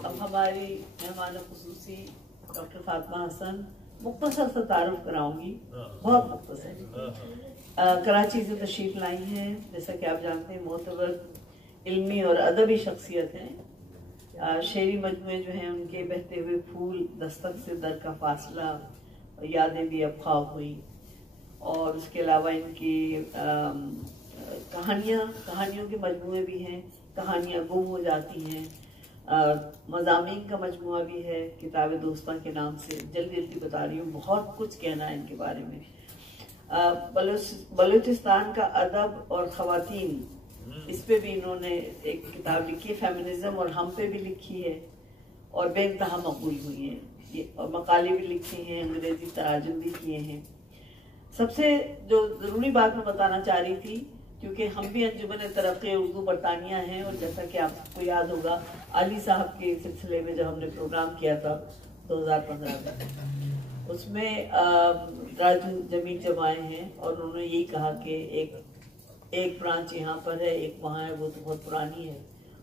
अब हमारी मेहमान खुसूसी डॉक्टर फातिमा हसन मुख्तसर सा तारुफ कराऊंगी, बहुत मुख्तसर। कराची से तशरीफ लाई हैं, जैसा कि आप जानते हैं मोतबर इल्मी और अदबी शख्सियत हैं। शेरी मजमूए जो हैं उनके बहते हुए फूल, दस्तक से दर का फासला, यादें भी अब ख्वाब हुई, और उसके अलावा इनकी कहानियों के मजमूए भी हैं, कहानियाँ गुम हो जाती हैं, मज़ामीन का मजमुआ भी है किताब दोस्तां के नाम से। जल्दी जल्दी बता रही हूँ, बहुत कुछ कहना है इनके बारे में। बलूचिस्तान का अदब और ख़वातीन, इस पे भी इन्होंने एक किताब लिखी है। फेमिनिज्म और हम पे भी लिखी है और बेइंतहा मकबूल हुई है ये, और मकाले भी लिखे हैं, अंग्रेजी तराजुम भी किए हैं। सबसे जो ज़रूरी बात मैं बताना चाह रही थी, क्योंकि हम भी अंजुमन तरक्की उर्दू बरतानिया हैं, और जैसा कि आपको याद होगा अली साहब के सिलसिले में जब हमने प्रोग्राम किया था 2015 में, उसमें राजू जमीन जमाए हैं और उन्होंने यही कहा कि एक ब्रांच यहाँ पर है, एक वहाँ है, वो तो बहुत पुरानी है,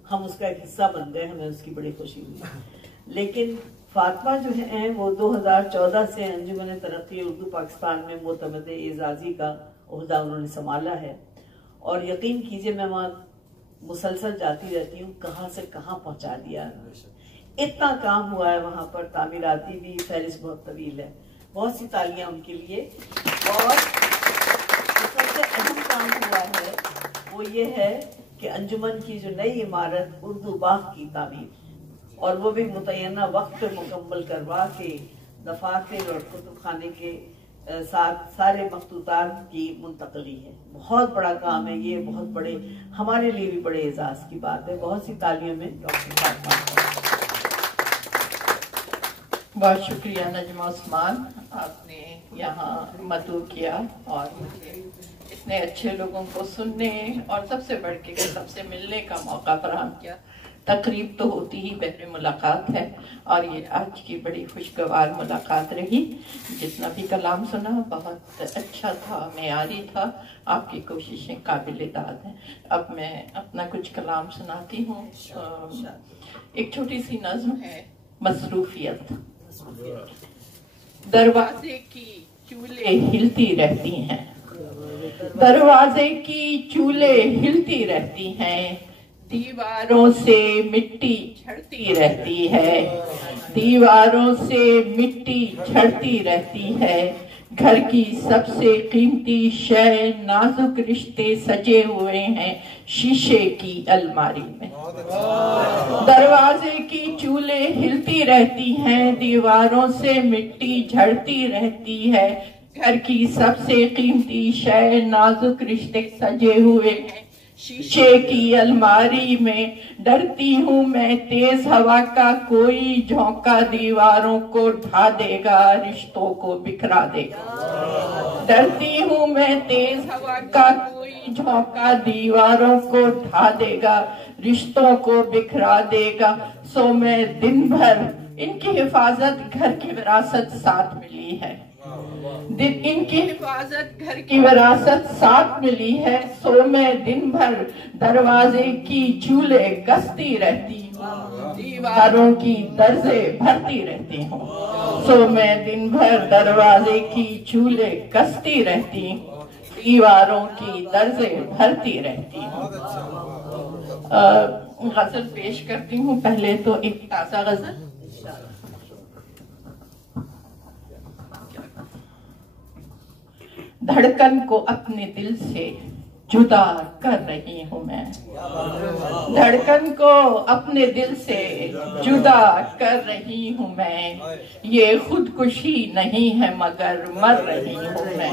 हम उसका एक हिस्सा बन गए, हमें उसकी बड़ी खुशी हुई। लेकिन फातिमा जो है वो 2014 से अंजुमन तरक्की उर्दू पाकिस्तान में मोतमद एजाजी का ओहदा उन्होंने संभाला है, और यकीन कीजिए मैं वहाँ मुसलसल जाती रहती हूँ, कहाँ से कहाँ पहुँचा दिया। इतना काम हुआ है वहाँ पर, तामीराती भी फहरिस्त बहुत तवील है। बहुत सी तालियां उनके लिए। और सबसे अहम काम हुआ है वो ये है कि अंजुमन की जो नई इमारत उर्दू बाग की तामीर, और वो भी मुतय्यना वक्त पे मुकम्मल करवा के दफातर और कुतुब खाने के साथ सारे मखतूतात की मुंतकली है। बहुत बड़ा काम है ये, बहुत बड़े, हमारे लिए भी बड़े एजाज की बात है। बहुत सी तालियों में डॉक्टर फातिमा। बहुत शुक्रिया नजमा उस्मान, आपने यहाँ मदऊ किया और मुझे इतने अच्छे लोगों को सुनने और सबसे बढ़ के सबसे मिलने का मौका फराहम किया। तकरीब तो होती ही बहरे मुलाकात है, और ये आज की बड़ी खुशगवार मुलाकात रही। जितना भी कलाम सुना बहुत अच्छा था, मेयारी था, आपकी कोशिशें काबिल दाद हैं। अब मैं अपना कुछ कलाम सुनाती हूँ। एक छोटी सी नज्म है, मसरूफियत। दरवाजे की चूल्हे हिलती रहती हैं, दरवाजे की चूल्हे हिलती रहती हैं, दीवारों से मिट्टी झड़ती रहती है, दीवारों से मिट्टी झड़ती रहती है। घर की सबसे कीमती शय नाजुक रिश्ते सजे हुए हैं शीशे की अलमारी में। दरवाजे की चूल्हे हिलती रहती हैं, दीवारों से मिट्टी झड़ती रहती है। घर की सबसे कीमती शय नाजुक रिश्ते सजे हुए हैं शीशे की अलमारी में। डरती हूँ मैं तेज हवा का कोई झोंका दीवारों को ढा देगा, रिश्तों को बिखरा देगा। डरती हूँ मैं तेज हवा का कोई झोंका दीवारों को ढा देगा, रिश्तों को बिखरा देगा। सो मैं दिन भर इनकी हिफाजत घर की विरासत साथ मिली है, इनकी हिफाजत घर की विरासत साथ मिली है। सो मैं दिन भर दरवाजे की चूल्हे कसती रहती हूँ, दीवारों की दर्जे भरती रहती हूँ। सो मैं दिन भर दरवाजे की चूल्हे कसती रहती हूँ, दीवारों की दर्जे भरती रहती हूँ। गजल पेश करती हूँ। पहले तो एक ताज़ा गजल। धड़कन को अपने दिल से जुदा कर रही हूँ मैं, धड़कन को अपने दिल से जुदा कर रही हूँ मैं। ये खुदकुशी नहीं है मगर मर रही हूँ मैं,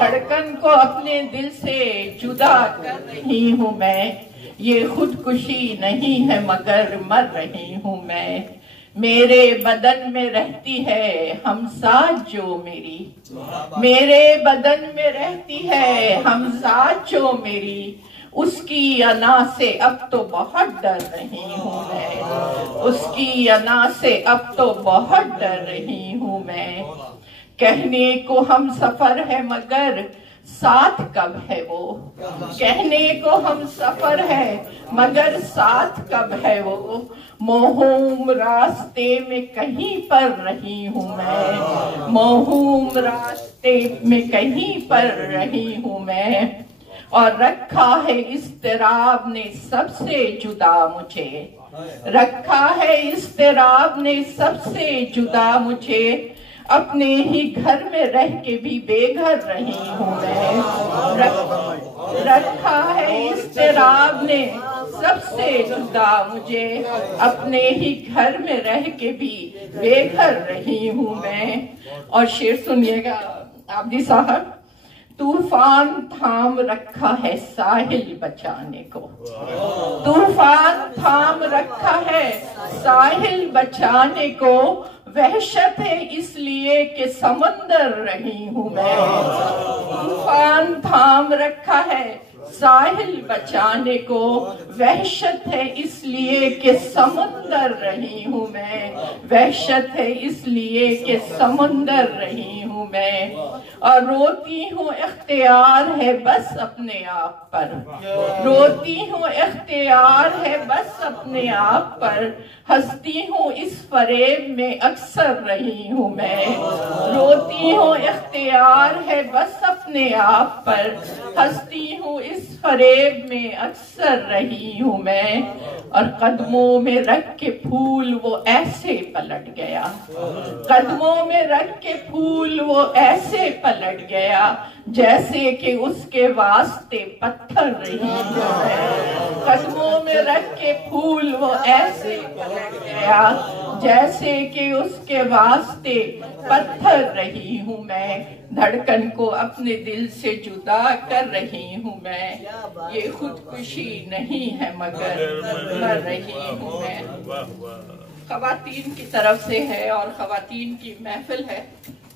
धड़कन को अपने दिल से जुदा कर रही हूँ मैं। ये खुदकुशी नहीं है मगर मर रही हूँ मैं। मेरे बदन में रहती है हमसाज जो मेरी, मेरे बदन में रहती है हमसाज जो मेरी। उसकी अना से अब तो बहुत डर रही हूँ मैं, उसकी अना से अब तो बहुत डर रही हूँ मैं। कहने को हम सफर है मगर साथ कब है वो। कहने को हम सफर है मगर साथ कब है वो। मोहूम रास्ते में कहीं पर रही हूँ मैं, मोहूम रास्ते में कहीं पर रही हूँ मैं। और रखा है इस्तिराब ने सबसे जुदा मुझे, रखा है इस्तिराब ने सबसे जुदा मुझे। अपने ही घर में रह के भी बेघर रही हूँ मैं। रखा है इस्तिराब ने सबसे जुदा मुझे, अपने ही घर में रह के भी बेघर रही हूँ मैं। और शेर सुनिएगा आब्दी साहब। तूफान थाम रखा है साहिल बचाने को, तूफान थाम रखा है साहिल बचाने को। वहशत है इसलिए कि समंदर रही हूँ मैं। तूफान थाम रखा है साहिल बचाने को, वहशत है इसलिए कि समंदर रही हूँ मैं। वहशत है इसलिए कि समंदर रही हूँ मैं। और रोती हूँ इख्तियार है बस अपने आप पर, रोती हूँ इख्तियार है बस अपने आप पर। हंसती हूँ इस फरेब में अक्सर रही हूँ मैं। रोती हूँ इख्तियार है बस अपने आप पर, हंसती हूँ इस फरेब में अक्सर रही हूँ मैं। और कदमों में रख के फूल वो ऐसे पलट गया, कदमों में रख के फूल वो ऐसे पलट गया जैसे कि उसके वास्ते पत्थर रही हूँ मैं। कदमों में रख के फूल वो ऐसे पलट गया जैसे कि उसके वास्ते पत्थर रही हूँ मैं। धड़कन को अपने दिल से जुदा कर रही हूँ मैं। ये खुदकुशी नहीं है मगर मर रही हूँ मैं। खवातीन की तरफ से है और खवातीन की महफिल है।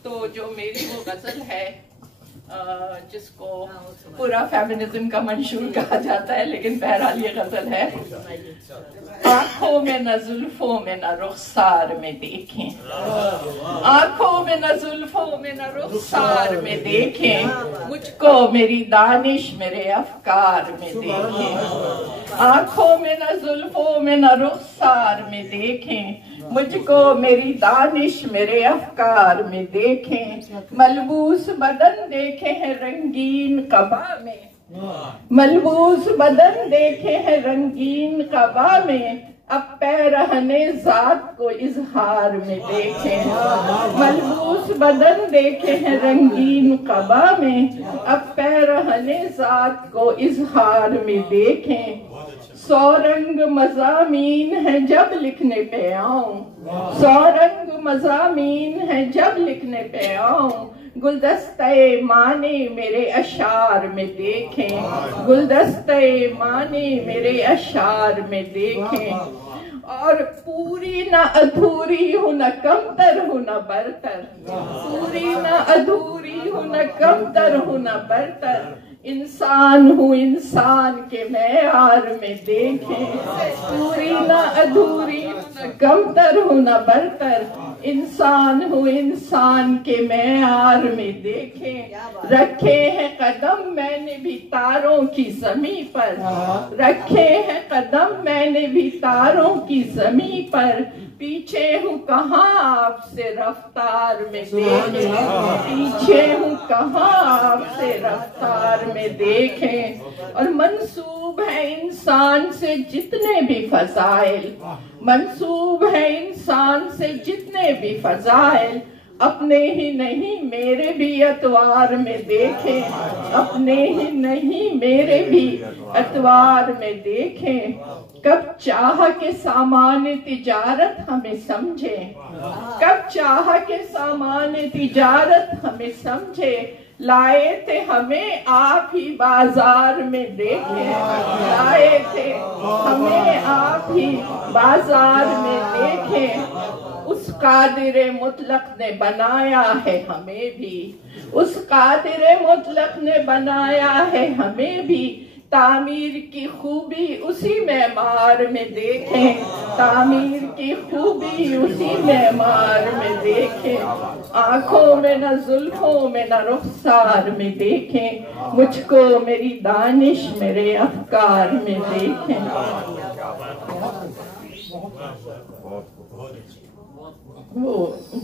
तो जो मेरी वो गजल है जिसको पूरा फेमिनिज्म का मंशूर कहा जाता है, लेकिन बहरहाल ये गजल है। आंखों में न जुल्फों में न रुखसार में देखें, आंखों में न जुल्फों में न रुखसार में देखें, मुझको मेरी दानिश मेरे अफकार में देखें। आंखों में न जुल्फों में न रुखसार में देखें, मुझको मेरी दानिश मेरे अफकार में देखें। मलबूस बदन देखे हैं रंगीन कबा में, मलबूस बदन देखे हैं रंगीन कबा में। अब पैरहने जात को इजहार में देखें। मलबूस बदन देखे हैं रंगीन कबा में, अब पैरहने जात को इजहार में देखें। 100 रंग मज़ामीन है जब लिखने पे आऊं, 100 रंग मज़ामीन है जब लिखने पे आऊं। गुलदस्ते माने मेरे अशार में देखें, गुलदस्ते माने मेरे अशार में देखें। और पूरी ना अधूरी हूँ न कमतर हूँ न बरतर, पूरी ना अधूरी हूँ न कमतर हूँ न बरतर। इंसान हूँ इंसान के मैयार में देखें, पूरी ना अधूरी न कमतर हूँ न बरतर। इंसान हूँ इंसान के मैयार में देखें। रखे हैं कदम मैंने भी तारों की ज़मीं पर, रखे हैं कदम मैंने भी तारों की ज़मीं पर। पीछे हूँ कहाँ आपसे रफ्तार में देखें, पीछे हूँ कहाँ आपसे रफ्तार में देखें। और मंसूब है इंसान से जितने भी फजाइल, मंसूब है इंसान से जितने भी फजाइल। अपने ही नहीं मेरे भी अतवार में देखें, अपने ही नहीं मेरे भी अतवार में देखें। कब चाह के सामान तिजारत हमें समझे, कब चाह के सामान तिजारत हमें समझे। लाए थे हमें आप ही बाजार में देखें, लाए थे हमें आप ही बाजार में देखें। उस कादिरे मुतलक ने बनाया है हमें भी, उस कादिरे मुतलक ने बनाया है हमें भी। तामीर की खूबी उसी मेमार में देखें, तामीर की खूबी उसी मेमार में देखें, आंखों में न जुल्फों में न रुखसार में देखें, मुझको मेरी दानिश मेरे अफकार में देखें। वो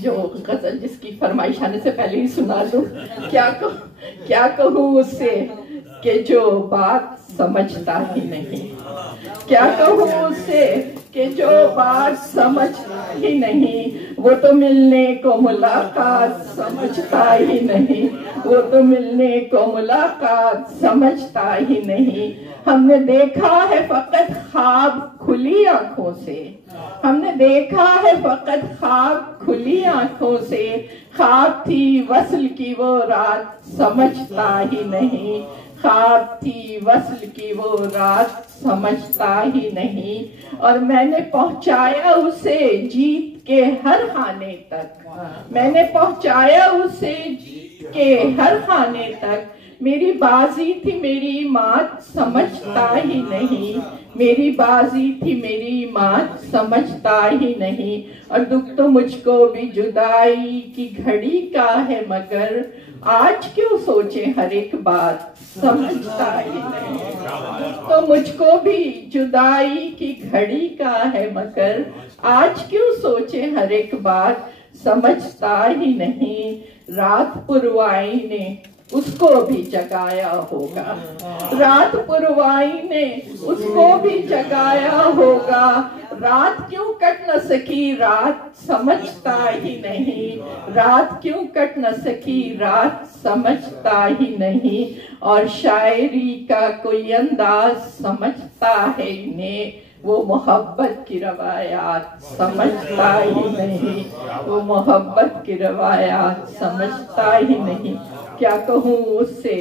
जो गजल जिसकी फरमाइश आने से पहले ही सुना दूं, क्या कहूँ उससे कि जो बात समझता ही नहीं, क्या कहूँ उससे कि जो बात समझता ही नहीं, वो तो मिलने को मुलाकात समझता ही नहीं, वो तो मिलने को मुलाकात समझता ही नहीं। हमने देखा है फकत ख्वाब खुली आंखों से, हमने देखा है फकत ख्वाब खुली आंखों से, ख्वाब थी वस्ल की वो रात समझता ही नहीं, ख्वाब थी वस्ल की वो रात समझता ही नहीं। और मैंने पहुंचाया उसे जीत के हर खाने तक, मैंने पहुंचाया उसे जीत के हर खाने तक, मेरी बाजी थी मेरी मात समझता ही नहीं, मेरी बाजी थी मेरी मात समझता ही नहीं। और दुख तो मुझको भी जुदाई की घड़ी का है, मगर आज क्यों सोचे हर एक बात समझता ही नहीं। तो मुझको भी जुदाई की घड़ी का है, मगर आज क्यों सोचे हर एक बात समझता ही नहीं। रात पुरवाई ने उसको भी जगाया होगा, रात पुरवाई ने उसको भी जगाया होगा, रात क्यों कट न सकी रात समझता ही नहीं, रात क्यों कट न सकी रात समझता ही नहीं। और शायरी का कोई अंदाज समझता है इन्हें, वो मोहब्बत की रवायात समझता ही नहीं, वो मोहब्बत की रवायात समझता ही नहीं। क्या कहूँ उससे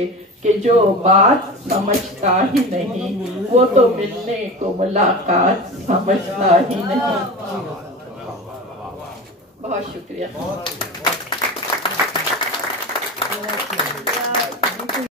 कि जो बात समझता ही नहीं, वो तो मिलने को मुलाकात समझता ही नहीं। बहुत शुक्रिया।